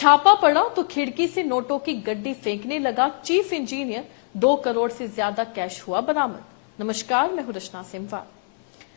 छापा पड़ा तो खिड़की से नोटों की गड्डी फेंकने लगा चीफ इंजीनियर, 2 करोड़ से ज्यादा कैश हुआ बरामद। नमस्कार, मैं हूं रचना सिमवार।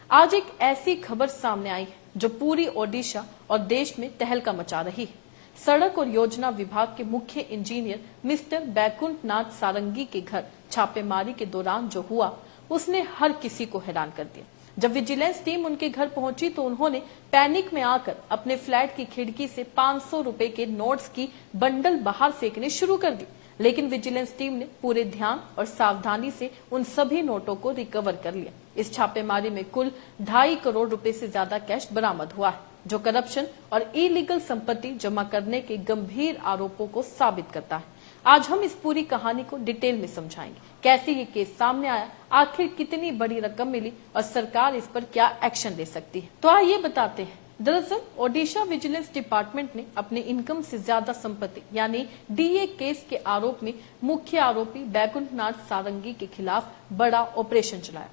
आज एक ऐसी खबर सामने आई है जो पूरी ओडिशा और देश में तहलका मचा रही है। सड़क और योजना विभाग के मुख्य इंजीनियर मिस्टर बैकुंठ नाथ सारंगी के घर छापेमारी के दौरान जो हुआ उसने हर किसी को हैरान कर दिया। जब विजिलेंस टीम उनके घर पहुंची तो उन्होंने पैनिक में आकर अपने फ्लैट की खिड़की से 500 रुपए के नोट्स की बंडल बाहर फेंकने शुरू कर दी, लेकिन विजिलेंस टीम ने पूरे ध्यान और सावधानी से उन सभी नोटों को रिकवर कर लिया। इस छापेमारी में कुल 2.5 करोड़ रुपए से ज्यादा कैश बरामद हुआ है, जो करप्शन और इलीगल संपत्ति जमा करने के गंभीर आरोपों को साबित करता है। आज हम इस पूरी कहानी को डिटेल में समझाएंगे, कैसे ये केस सामने आया, आखिर कितनी बड़ी रकम मिली और सरकार इस पर क्या एक्शन ले सकती है। तो आइए बताते हैं। दरअसल ओडिशा विजिलेंस डिपार्टमेंट ने अपने इनकम से ज्यादा संपत्ति यानी डीए केस के आरोप में मुख्य आरोपी बैकुंठ नाथ सारंगी के खिलाफ बड़ा ऑपरेशन चलाया।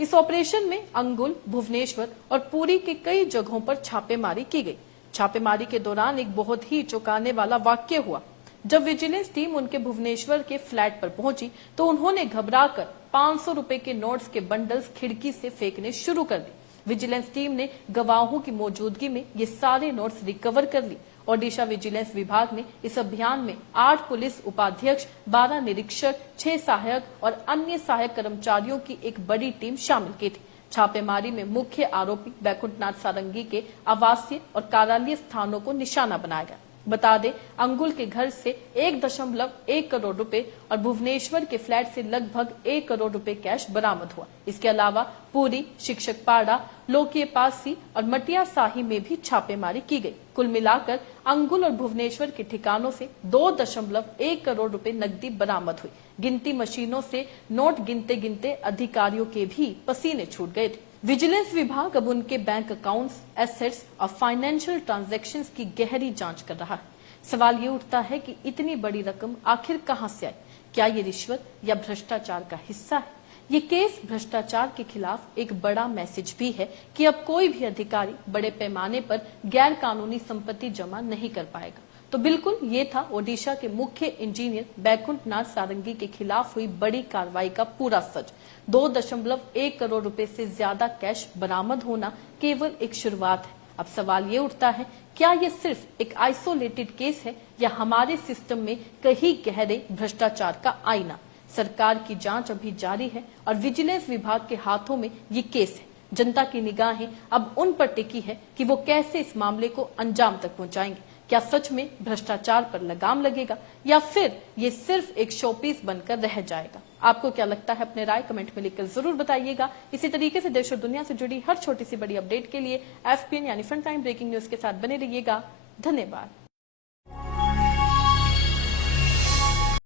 इस ऑपरेशन में अंगुल, भुवनेश्वर और पुरी के कई जगहों पर छापेमारी की गई। छापेमारी के दौरान एक बहुत ही चौंकाने वाला वाक्य हुआ। जब विजिलेंस टीम उनके भुवनेश्वर के फ्लैट पर पहुंची तो उन्होंने घबराकर 500 रुपए के नोट्स के बंडल्स खिड़की से फेंकने शुरू कर दी। विजिलेंस टीम ने गवाहों की मौजूदगी में ये सारे नोट्स रिकवर कर ली। ओडिशा विजिलेंस विभाग ने इस अभियान में 8 पुलिस उपाध्यक्ष, 12 निरीक्षक, 6 सहायक और अन्य सहायक कर्मचारियों की एक बड़ी टीम शामिल की थी। छापेमारी में मुख्य आरोपी बैकुंठ नाथ सारंगी के आवासीय और कार्यालय स्थानों को निशाना बनाया गया। बता दें, अंगुल के घर से 1.1 करोड़ रुपए और भुवनेश्वर के फ्लैट से लगभग 1 करोड़ रुपए कैश बरामद हुआ। इसके अलावा पुरी, शिक्षकपाड़ा, लोकियपासी और मटिया साही में भी छापेमारी की गई। कुल मिलाकर अंगुल और भुवनेश्वर के ठिकानों से 2.1 करोड़ रुपए नकदी बरामद हुई। गिनती मशीनों से नोट गिनते गिनते अधिकारियों के भी पसीने छूट गए थे। विजिलेंस विभाग अब उनके बैंक अकाउंट्स, एसेट्स और फाइनेंशियल ट्रांजैक्शंस की गहरी जांच कर रहा है। सवाल ये उठता है कि इतनी बड़ी रकम आखिर कहां से आई? क्या ये रिश्वत या भ्रष्टाचार का हिस्सा है? ये केस भ्रष्टाचार के खिलाफ एक बड़ा मैसेज भी है कि अब कोई भी अधिकारी बड़े पैमाने पर गैर कानूनी संपत्ति जमा नहीं कर पाएगा। तो बिल्कुल ये था ओडिशा के मुख्य इंजीनियर बैकुंठ नाथ सारंगी के खिलाफ हुई बड़ी कार्रवाई का पूरा सच। 2.1 करोड़ रुपए से ज्यादा कैश बरामद होना केवल एक शुरुआत है। अब सवाल ये उठता है, क्या ये सिर्फ एक आइसोलेटेड केस है या हमारे सिस्टम में कहीं गहरे भ्रष्टाचार का आईना? सरकार की जांच अभी जारी है और विजिलेंस विभाग के हाथों में ये केस है। जनता की निगाहें अब उन पर टिकी है कि वो कैसे इस मामले को अंजाम तक पहुंचाएंगे। क्या सच में भ्रष्टाचार पर लगाम लगेगा या फिर ये सिर्फ एक शोपीस बनकर रह जाएगा? आपको क्या लगता है? अपने राय कमेंट में लिखकर जरूर बताइएगा। इसी तरीके से देश और दुनिया से जुड़ी हर छोटी सी बड़ी अपडेट के लिए FPN यानी फ्रंट टाइम ब्रेकिंग न्यूज के साथ बने रहिएगा। धन्यवाद।